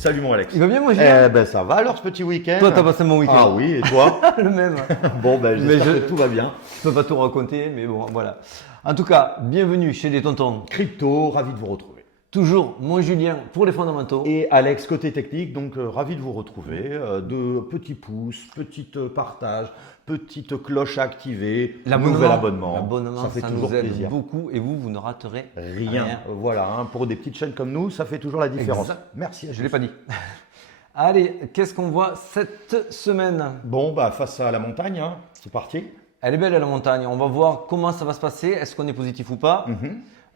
Salut mon Alex. Il va bien, moi, Julien? Eh ben ça va alors ce petit week-end? Toi, t'as passé un bon week-end? Ah oui, et toi? Le même. Bon, ben j'espère que tout va bien. Je peux pas tout raconter, mais bon, voilà. En tout cas, bienvenue chez les tontons. Crypto, ravi de vous retrouver. Toujours mon Julien pour les fondamentaux. Et Alex, côté technique, donc ravi de vous retrouver. De petits pouces, petits partages, petite cloche à activer, nouvel abonnement. L'abonnement, ça fait ça toujours nous aide plaisir. beaucoup et vous ne raterez Rien. Voilà, hein, pour des petites chaînes comme nous, ça fait toujours la différence. Exact. Merci. Je ne l'ai pas dit. Allez, qu'est-ce qu'on voit cette semaine? Bon, bah face à la montagne, hein, c'est parti. Elle est belle la montagne. On va voir comment ça va se passer. Est-ce qu'on est positif ou pas?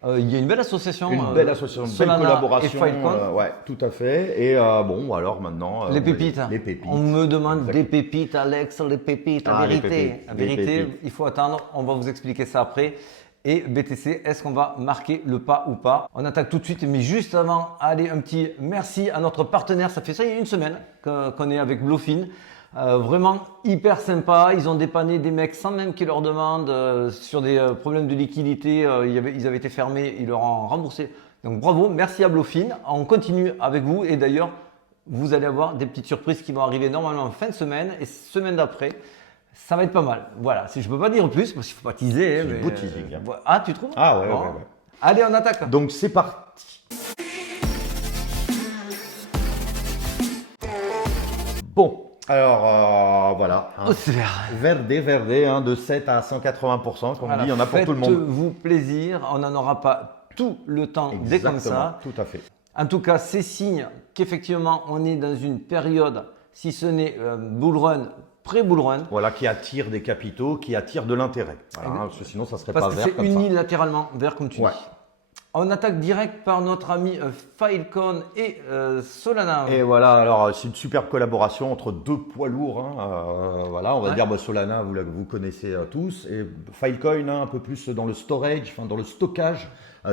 Il y a une belle association. Une belle association, une belle Solana collaboration. Et Filecoin. Ouais, tout à fait. Et bon, alors maintenant. Les pépites. Les pépites. On me demande Exactement. des pépites, Alex, les pépites, la Les vérité. pépites, La les vérité, pépites. il faut attendre. On va vous expliquer ça après. Et BTC, est-ce qu'on va marquer le pas ou pas? On attaque tout de suite, mais juste avant, allez, un petit merci à notre partenaire. Ça fait ça il y a une semaine qu'on est avec Bluefin. Vraiment hyper sympa. Ils ont dépanné des mecs sans même qu'ils leur demandent sur des problèmes de liquidité. Ils avaient été fermés, ils leur ont remboursé. Donc bravo, merci à Bluefin. On continue avec vous et d'ailleurs, vous allez avoir des petites surprises qui vont arriver normalement en fin de semaine et semaine d'après. Ça va être pas mal. Voilà, si je peux pas dire plus parce qu'il faut pas teaser. C'est Mais, du beau teasing, hein. Ah, tu trouves? Ah ouais, Bon. ouais. Allez, on attaque. Donc c'est parti. Bon, alors voilà. Hein. Oh, c'est vert. Verde, hein, de 7 à 180%, comme on dit, il y en a pour tout le monde. Faites-vous plaisir, on n'en aura pas tout le temps dès comme ça. Tout à fait. En tout cas, c'est signe qu'effectivement, on est dans une période, si ce n'est bull run, pré-bull run. Voilà, qui attire des capitaux, qui attire de l'intérêt. Voilà, hein, parce que sinon, ça serait Parce pas que vert c'est comme ça. unilatéralement vert, comme tu Ouais. dis. On attaque direct par notre ami Filecoin et Solana. Et voilà, alors c'est une superbe collaboration entre deux poids lourds. Hein, voilà, on va Ouais. dire Solana, vous connaissez tous, et Filecoin, hein, un peu plus dans le storage, enfin dans le stockage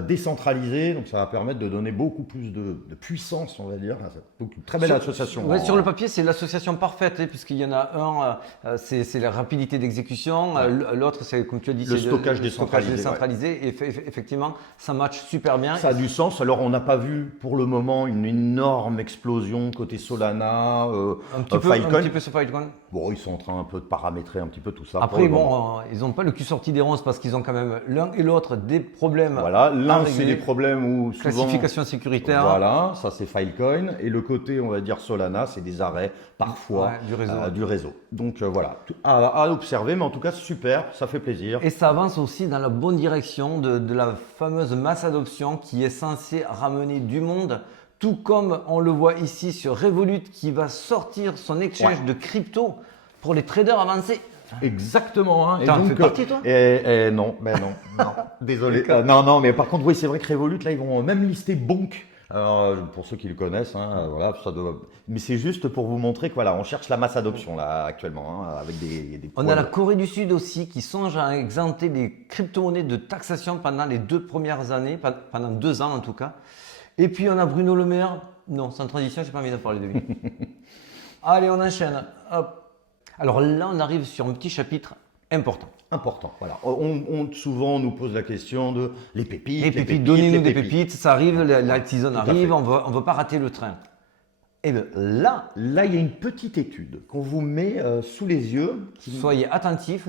décentralisé. Donc ça va permettre de donner beaucoup plus de puissance, on va dire. Donc une très belle association. Ouais, sur le papier, c'est l'association parfaite, hein, puisqu'il y en a un, c'est la rapidité d'exécution. L'autre, c'est comme tu as dit, Le c'est stockage le stockage décentralisé, décentralisé. Et effectivement, ça match super bien. Ça a du sens. Alors, on n'a pas vu pour le moment une énorme explosion côté Solana, Un petit Filecoin. peu sur Filecoin. Bon, ils sont en train un peu de paramétrer un petit peu tout ça. pour Après, le moment. bon, ils n'ont pas le cul sorti des ronces parce qu'ils ont quand même l'un et l'autre des problèmes. Voilà, à l'un c'est régler. des problèmes où souvent. Classification sécuritaire. Voilà, ça c'est Filecoin. Et le côté, on va dire Solana, c'est des arrêts parfois Ouais, du réseau. du réseau. Donc voilà, à observer, mais en tout cas super, ça fait plaisir. Et ça avance aussi dans la bonne direction de la fameuse masse adoption qui est censée ramener du monde. Tout comme on le voit ici sur Revolut qui va sortir son exchange de crypto pour les traders avancés. Exactement. Hein. T'en fais partie, toi? Non, ben non, désolé. Non, mais par contre, oui, c'est vrai que Revolut, là, ils vont même lister Bonk. Alors, pour ceux qui le connaissent, hein, voilà, mais c'est juste pour vous montrer que voilà, on cherche la masse adoption là actuellement, hein, avec des On a la Corée du Sud aussi qui songe à exempter les crypto-monnaies de taxation pendant les 2 premières années, pendant 2 ans en tout cas. Et puis on a Bruno Le Maire. Non, sans transition, j'ai pas envie de parler de lui. Allez, on enchaîne. Hop. Alors là, on arrive sur un petit chapitre important. Important. Voilà. Souvent, on nous pose la question de les pépites. Les pépites, donnez-nous des pépites, ça arrive, la season arrive, on veut pas rater le train. Et bien là, il y a une petite étude qu'on vous met sous les yeux. soyez attentifs,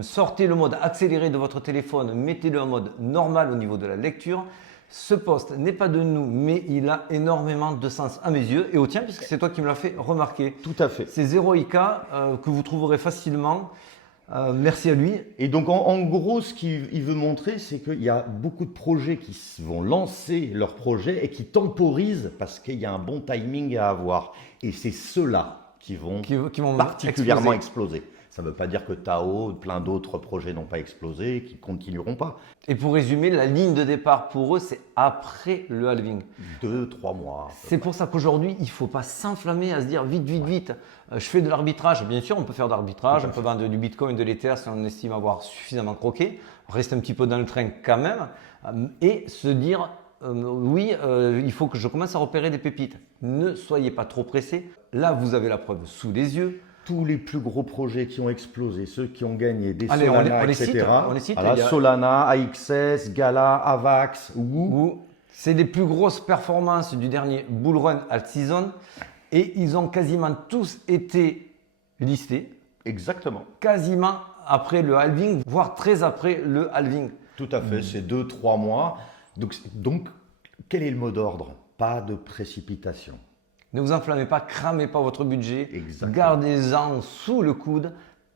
sortez le mode accéléré de votre téléphone, mettez-le en mode normal au niveau de la lecture. Ce post n'est pas de nous, mais il a énormément de sens à mes yeux et au tien, puisque c'est toi qui me l'as fait remarquer. Tout à fait. C'est 0IK que vous trouverez facilement. Merci à lui. Et donc, en gros, ce qu'il veut montrer, c'est qu'il y a beaucoup de projets qui vont lancer leur projet et qui temporisent parce qu'il y a un bon timing à avoir. Et c'est ceux-là qui vont particulièrement exploser. Ça ne veut pas dire que Tao, plein d'autres projets n'ont pas explosé et qui ne continueront pas. Et pour résumer, la ligne de départ pour eux, c'est après le halving. 2-3 mois. C'est pour ça qu'aujourd'hui, il ne faut pas s'enflammer à se dire vite. Je fais de l'arbitrage. Bien sûr, on peut faire de l'arbitrage, on peut vendre du Bitcoin, de l'Ether si on estime avoir suffisamment croqué. On reste un petit peu dans le train quand même. Et se dire, il faut que je commence à repérer des pépites. Ne soyez pas trop pressés. Là, vous avez la preuve sous les yeux. Tous les plus gros projets qui ont explosé, ceux qui ont gagné des Allez, Solana, on les etc. cite, on les cite, voilà, Solana, AXS, Gala, Avax, Wu. C'est les plus grosses performances du dernier bull run alt season et ils ont quasiment tous été listés, Exactement. quasiment après le halving, voire très après le halving. Tout à fait, c'est 2-3 mois. Donc, quel est le mot d'ordre? Pas de précipitation. Ne vous enflammez pas, cramez pas votre budget, Exactement. gardez-en sous le coude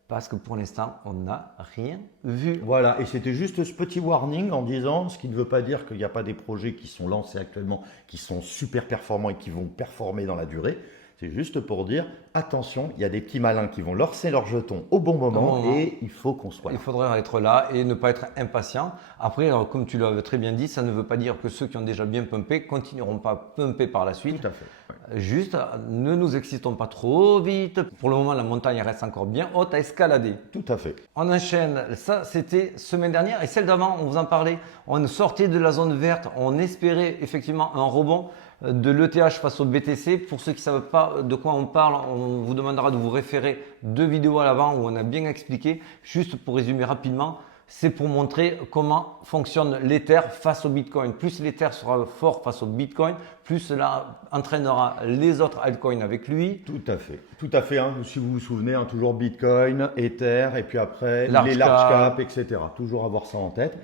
parce que pour l'instant, on n'a rien vu. Voilà, et c'était juste ce petit warning en disant, ce qui ne veut pas dire qu'il n'y a pas des projets qui sont lancés actuellement, qui sont super performants et qui vont performer dans la durée. C'est juste pour dire, attention, il y a des petits malins qui vont lancer leurs jetons au bon moment et il faut qu'on soit là. Il faudrait être là et ne pas être impatient. Après, alors, comme tu l'avais très bien dit, ça ne veut pas dire que ceux qui ont déjà bien pumpé continueront pas à pumper par la suite. Tout à fait. Ouais. Juste, ne nous excitons pas trop vite. Pour le moment, la montagne reste encore bien haute à escalader. Tout à fait. On enchaîne. Ça, c'était semaine dernière et celle d'avant, on vous en parlait. On sortait de la zone verte. On espérait effectivement un rebond de l'ETH face au BTC. Pour ceux qui ne savent pas de quoi on parle, on vous demandera de vous référer 2 vidéos à l'avant où on a bien expliqué. Juste pour résumer rapidement, c'est pour montrer comment fonctionne l'Ether face au Bitcoin. Plus l'Ether sera fort face au Bitcoin, plus cela entraînera les autres altcoins avec lui. Tout à fait. Tout à fait. Hein. Si vous vous souvenez, hein, toujours Bitcoin, Ether, et puis après Large les large cap. cap, etc. Toujours avoir ça en tête.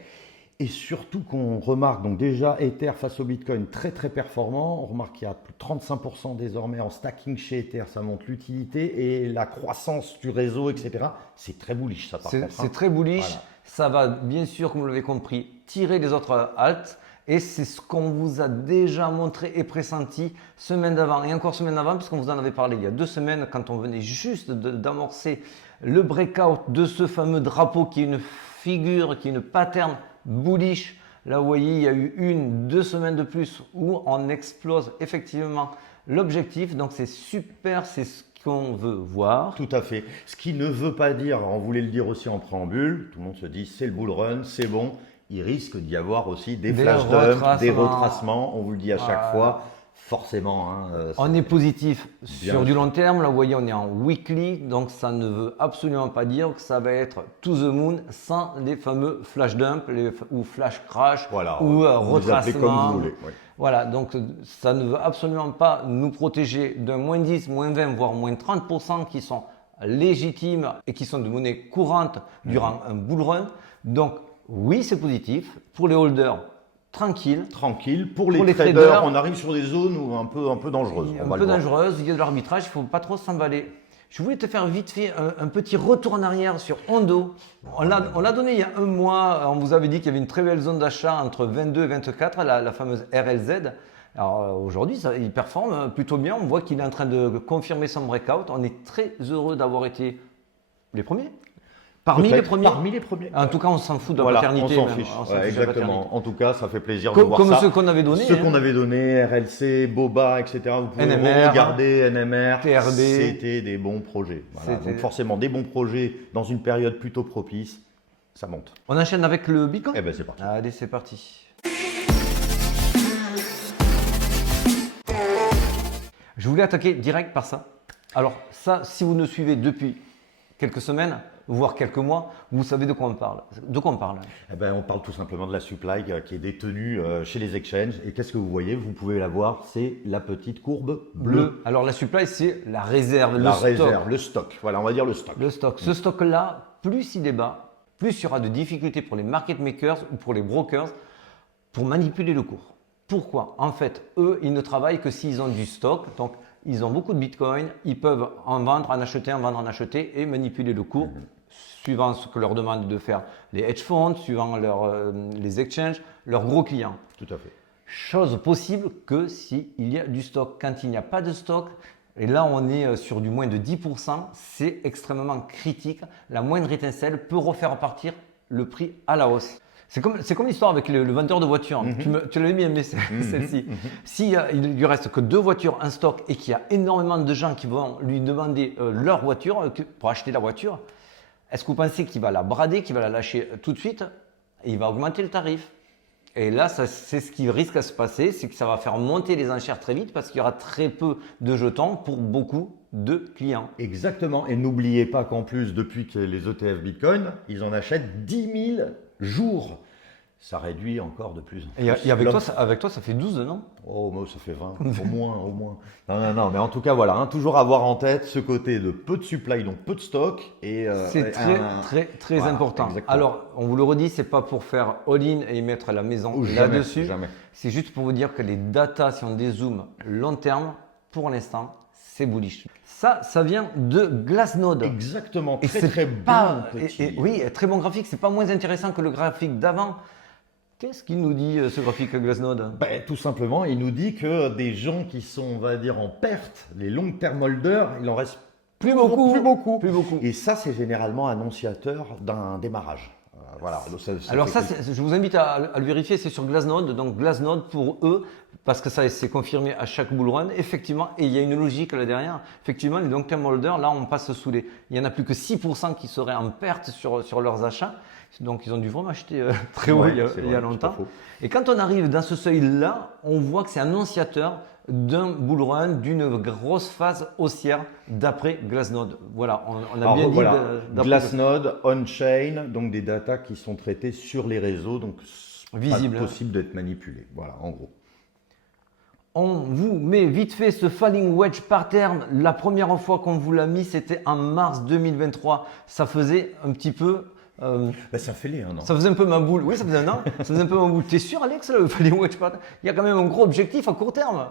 Et surtout qu'on remarque, donc déjà Ether face au Bitcoin très très performant. On remarque qu'il y a plus de 35% désormais en stacking chez Ether, ça montre l'utilité et la croissance du réseau, etc. C'est très bullish ça par contre. C'est très bullish. Voilà. Ça va bien sûr, comme vous l'avez compris, tirer les autres alts. Et c'est ce qu'on vous a déjà montré et pressenti semaine d'avant et encore semaine d'avant, puisqu'on vous en avait parlé il y a 2 semaines quand on venait juste d'amorcer le breakout de ce fameux drapeau qui est une figure, qui est une pattern bullish. Là, vous voyez, il y a eu 1-2 semaines de plus où on explose effectivement l'objectif. Donc, c'est super, c'est ce qu'on veut voir. Tout à fait. Ce qui ne veut pas dire, on voulait le dire aussi en préambule, tout le monde se dit c'est le bull run, c'est bon. Il risque d'y avoir aussi des flash dumps, des retracements, on vous le dit à chaque fois. Forcément. Hein, on est positif sur bien du long terme. Là, vous voyez, on est en weekly. Donc, ça ne veut absolument pas dire que ça va être to the moon sans les fameux flash dumps ou flash crash voilà, ou vous les appelez comme retracement. vous voulez. Oui. Voilà, donc ça ne veut absolument pas nous protéger d'un moins 10, moins 20, voire moins 30% qui sont légitimes et qui sont de monnaie courante durant un bull run. Donc, oui, c'est positif. Pour les holders, tranquille. Tranquille. Pour les traders, on arrive sur des zones où un peu dangereuses. Un peu dangereuses, il y a de l'arbitrage, il ne faut pas trop s'emballer. Je voulais te faire vite fait un petit retour en arrière sur Ondo. On l'a donné il y a 1 mois. On vous avait dit qu'il y avait une très belle zone d'achat entre 22 et 24, la fameuse RLZ. Alors aujourd'hui, il performe plutôt bien. On voit qu'il est en train de confirmer son breakout. On est très heureux d'avoir été les premiers. Parmi les premiers. Parmi les premiers. En tout cas, on s'en fout de la paternité. On s'en fiche. Exactement. En tout cas, ça fait plaisir de voir comme ça. ceux qu'on avait donnés. Ceux qu'on avait donnés, RLC, Boba, etc. Vous pouvez NMR, regarder NMR. TRD. C'était des bons projets. Voilà. Donc forcément, des bons projets dans une période plutôt propice, ça monte. On enchaîne avec le Bitcoin. Eh ben c'est parti. Allez, c'est parti. Je voulais attaquer direct par ça. Alors ça, si vous nous suivez depuis quelques semaines, voire quelques mois, vous savez de quoi on parle. De quoi on parle? Eh ben, on parle tout simplement de la supply qui est détenue chez les exchanges. Et qu'est-ce que vous voyez? Vous pouvez la voir, c'est la petite courbe bleue. Alors la supply, c'est la réserve, le stock. Voilà, on va dire le stock. Le stock. Ce stock-là, plus il est bas, plus il y aura de difficultés pour les market makers ou pour les brokers pour manipuler le cours. Pourquoi? En fait, eux, ils ne travaillent que s'ils ont du stock. Donc, ils ont beaucoup de Bitcoin, ils peuvent en vendre, en acheter, en vendre, en acheter et manipuler le cours suivant ce que leur demande de faire les hedge funds, suivant les exchanges, leurs gros clients. Tout à fait. Chose possible que s'il y a du stock. Quand il n'y a pas de stock, et là on est sur du moins de 10%, c'est extrêmement critique. La moindre étincelle peut refaire partir le prix à la hausse. C'est comme l'histoire avec le vendeur de voitures. Tu l'avais bien aimé celle-ci. S'il lui reste que 2 voitures en stock et qu'il y a énormément de gens qui vont lui demander leur voiture pour acheter la voiture, est-ce que vous pensez qu'il va la brader, qu'il va la lâcher tout de suite et il va augmenter le tarif? Et là, c'est ce qui risque à se passer, c'est que ça va faire monter les enchères très vite parce qu'il y aura très peu de jetons pour beaucoup de clients. Exactement. Et n'oubliez pas qu'en plus, depuis que les ETF Bitcoin, ils en achètent 10 000 jours. ça réduit encore de plus en plus. Et avec toi, ça fait 12, non? Oh, moi, ça fait 20, au moins, au moins. Non, mais en tout cas, voilà, hein, toujours avoir en tête ce côté de peu de supply, donc peu de stock. C'est très voilà, important. exactement. Alors, on vous le redit, c'est pas pour faire all-in et mettre la maison Ou jamais, là-dessus. jamais. C'est juste pour vous dire que les datas, si on dézoome long terme, pour l'instant, c'est bullish. Ça vient de Glassnode. Exactement, Et très c'est très pas, bon petit. oui, très bon graphique. C'est pas moins intéressant que le graphique d'avant. Qu'est-ce qu'il nous dit ce graphique Glassnode? Ben, tout simplement, il nous dit que des gens qui sont, on va dire, en perte, les long term holders, il en reste Plus beaucoup. Plus beaucoup. Plus beaucoup. Et ça, c'est généralement annonciateur d'un démarrage. Voilà. Donc Alors fait ça, je vous invite à le vérifier, c'est sur Glassnode. Donc Glassnode pour eux, parce que ça c'est confirmé à chaque bull run, effectivement, et il y a une logique là derrière. Effectivement, les long term holders, là on passe sous les. Il y en a plus que 6% qui seraient en perte sur leurs achats. Donc ils ont dû vraiment acheter très haut Ouais, il y a c'est vrai, longtemps. c'est pas faux. Et quand on arrive dans ce seuil-là, on voit que c'est annonciateur d'un bull run, d'une grosse phase haussière d'après Glassnode. Voilà, on a Alors, bien dit voilà, d'après Glassnode, on-chain, donc des datas qui sont traitées sur les réseaux, donc Visible, pas possible d'être manipulées. Voilà, en gros. On vous met vite fait ce falling wedge par terme. La première fois qu'on vous l'a mis, c'était en mars 2023. Ça faisait un petit peu. Ben, ça fait les un an. Ça faisait un peu ma boule. Oui, ça faisait un an. Ça faisait un peu ma boule. T'es sûr, Alex, le falling wedge par terme? Il y a quand même un gros objectif à court terme.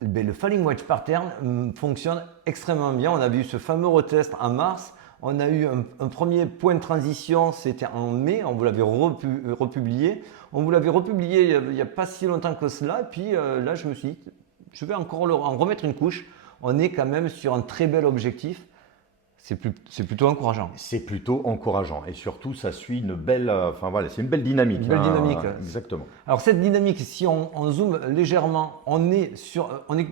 Ben, le falling wedge par terme fonctionne extrêmement bien. On a vu ce fameux retest en mars. On a eu un premier point de transition, c'était en mai. On vous l'avait republié. On vous l'avait republié il n'y a pas si longtemps que cela. Et puis là, je me suis dit, je vais encore en remettre une couche. On est quand même sur un très bel objectif. C'est plutôt encourageant. C'est plutôt encourageant. Et surtout, ça suit une belle. Enfin voilà, c'est une belle dynamique. Une belle dynamique. Exactement. Alors cette dynamique, si on zoome légèrement, on est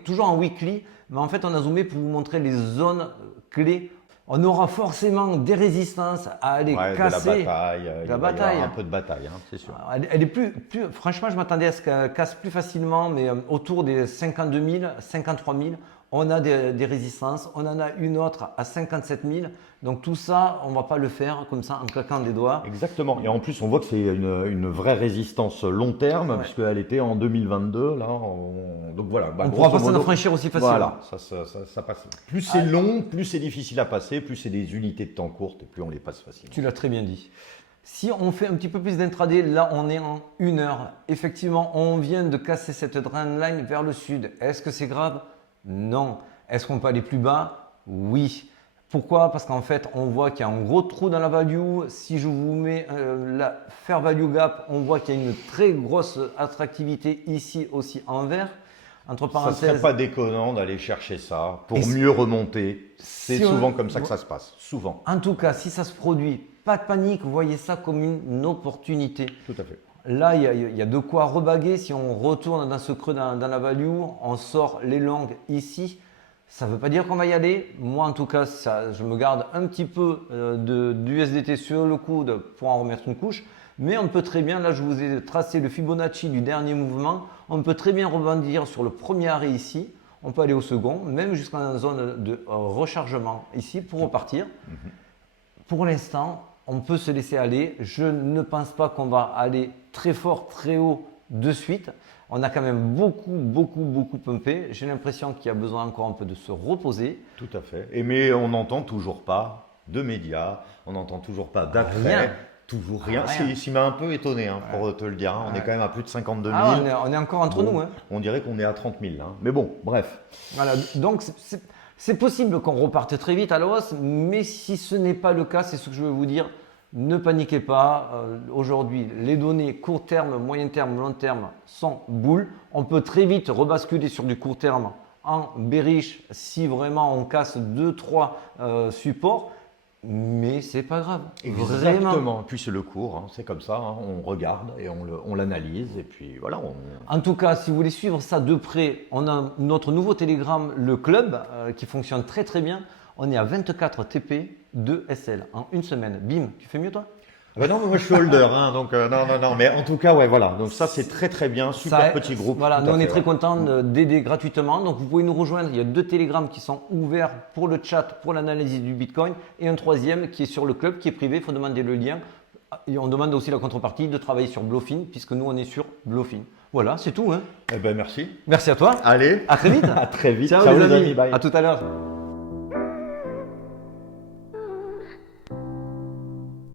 toujours en weekly, mais en fait on a zoomé pour vous montrer les zones clés. On aura forcément des résistances à aller casser. De la bataille. Il va y avoir un peu de bataille, hein, c'est sûr. Elle est plus, franchement, je m'attendais à ce qu'elle casse plus facilement, mais autour des 52 000, 53 000, on a des résistances. On en a une autre à 57 000. Donc tout ça, on ne va pas le faire comme ça en claquant des doigts. Exactement. Et en plus, on voit que c'est une vraie résistance long terme, puisqu'elle était en 2022. Là, donc voilà. On ne pourra pas s'en affranchir aussi facilement. Voilà, ça passe. Plus c'est long, plus c'est difficile à passer, plus c'est des unités de temps courtes, et plus on les passe facilement. Tu l'as très bien dit. Si on fait un petit peu plus d'intraday, là on est en 1 heure. Effectivement, on vient de casser cette trendline vers le sud. Est-ce que c'est grave? Non. Est-ce qu'on peut aller plus bas? Oui. Pourquoi? Parce qu'en fait, on voit qu'il y a un gros trou dans la value. Si je vous mets la fair value gap, on voit qu'il y a une très grosse attractivité ici aussi en vert. Entre parenthèses. Ça ne serait pas déconnant d'aller chercher ça pour mieux remonter. C'est souvent comme ça que ça se passe. Souvent. En tout cas, si ça se produit, pas de panique. Vous voyez ça comme une opportunité. Tout à fait. Là, il y a de quoi rebaguer. Si on retourne dans ce creux dans la value, on sort les longues ici. Ça ne veut pas dire qu'on va y aller. Moi, en tout cas, je me garde un petit peu d'USDT sur le coude pour en remettre une couche. Mais on peut très bien, là, je vous ai tracé le Fibonacci du dernier mouvement. On peut très bien rebondir sur le premier arrêt ici. On peut aller au second, même jusqu'en zone de rechargement ici pour repartir. Pour l'instant, on peut se laisser aller. Je ne pense pas qu'on va aller très fort, très haut de suite. On a quand même beaucoup pumpé. J'ai l'impression qu'il y a besoin encore un peu de se reposer. Tout à fait. Mais on n'entend toujours pas de médias, on n'entend toujours pas d'attrait. Toujours rien. Il m'a un peu étonné, pour te le dire. On est quand même à plus de 52 000. On est encore entre nous. On dirait qu'on est à 30 000. Mais bon, bref. Voilà, donc c'est possible qu'on reparte très vite à la hausse, mais si ce n'est pas le cas, c'est ce que je veux vous dire. Ne paniquez pas. Aujourd'hui, les données court terme, moyen terme, long terme sont boules. On peut très vite rebasculer sur du court terme en bearish si vraiment on casse 2-3 supports. Mais c'est pas grave. Exactement. Vraiment. Puis c'est le cours, c'est comme ça. On regarde et on l'analyse. Et puis voilà. En tout cas, si vous voulez suivre ça de près, on a notre nouveau Telegram, le club, qui fonctionne très bien. On est à 24 TP de SL en une semaine. Bim, tu fais mieux toi? Non, mais moi je suis holder, donc non. Mais en tout cas, voilà. Donc ça, c'est très bien. Super petit groupe. Voilà, nous on est très contents d'aider gratuitement. Donc vous pouvez nous rejoindre. Il y a 2 Telegrams qui sont ouverts pour le chat, pour l'analyse du Bitcoin, et un troisième qui est sur le club, qui est privé. Il faut demander le lien. Et on demande aussi la contrepartie de travailler sur Bluefin, puisque nous, on est sur Bluefin. Voilà, c'est tout. Hein. Eh ben merci. Merci à toi. Allez, À très vite. à très vite. Ciao, Ciao les les amis. amis, bye. À tout à l'heure.